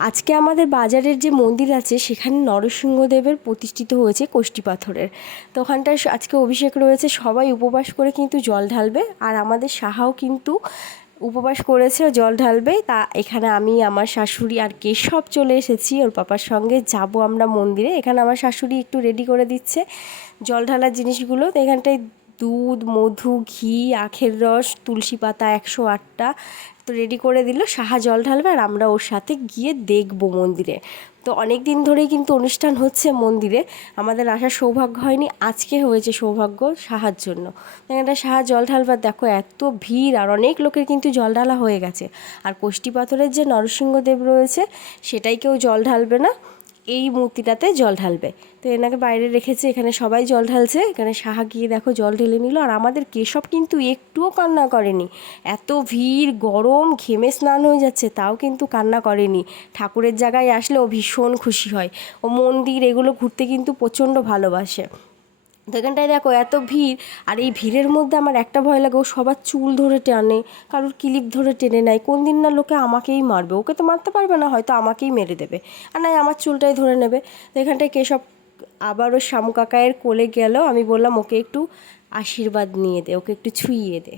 আজকে আমাদের বাজারের যে মন্দির আছে, সেখানে নরসিংহদেবের প্রতিষ্ঠিত হয়েছে কোষ্ঠী পাথরের। তো ওখানটায় আজকে অভিষেক রয়েছে, সবাই উপবাস করে কিন্তু জল ঢালবে। আর আমাদের সাহাও কিন্তু উপবাস করেছে, জল ঢালবে। তা এখানে আমি, আমার শাশুড়ি আর কেশব চলে এসেছি, ওর পাপার সঙ্গে যাব আমরা মন্দিরে। এখানে আমার শাশুড়ি একটু রেডি করে দিচ্ছে জল ঢালার জিনিসগুলো। তো এখানটায় দুধ, মধু, ঘি, আখের রস, তুলসী পাতা একশো আটটা। তো রেডি করে দিল, সাহা জল ঢালবে আর আমরা ওর সাথে গিয়ে দেখব মন্দিরে। তো অনেক দিন ধরেই কিন্তু অনুষ্ঠান হচ্ছে মন্দিরে, আমাদের আসার সৌভাগ্য হয়নি, আজকে হয়েছে সৌভাগ্য সাহার জন্য। এখানটা সাহা জল ঢালবার, দেখো এত ভিড় আর অনেক লোকের কিন্তু জল ঢালা হয়ে গেছে। আর কোষ্ঠী পাথরের যে নরসিংহদেব রয়েছে, সেটাই কেউ জল ঢালবে না। এই মূর্তিটাতে জল ঢালবে। তো এনাকে বাইরে রেখেছে, এখানে সবাই জল ঢালছে। এখানে সাহা গিয়ে দেখো জল ঢেলে নিল আর আমাদের কেশব কিন্তু একটুও কান্না করেনি। এত ভিড়, গরম, ঘেমে স্নান হয়ে যাচ্ছে, তাও কিন্তু কান্না করেনি। ঠাকুরের জায়গায় আসলে ও ভীষণ খুশি হয়। ও মন্দির, এগুলো ঘুরতে কিন্তু প্রচণ্ড ভালোবাসে। তো দেখো এত ভিড়, আর এই ভিড়ের মধ্যে আমার একটা ভয় লাগে, ও সবার চুল ধরে টানে, কারোর কিলিপ ধরে টেনে নেয়, কোন দিন না লোকে আমাকেই মারবে, ওকে তো মারতে পারবে না, হয়তো আমাকেই মেরে দেবে, আর নাই আমার চুলটাই ধরে নেবে তো এখানটায় কেশব আবারও শ্যামু কাকায়ের কোলে গেল, আমি বললাম, ওকে একটু আশীর্বাদ নিয়ে দে, ওকে একটু ছুঁইয়ে দে।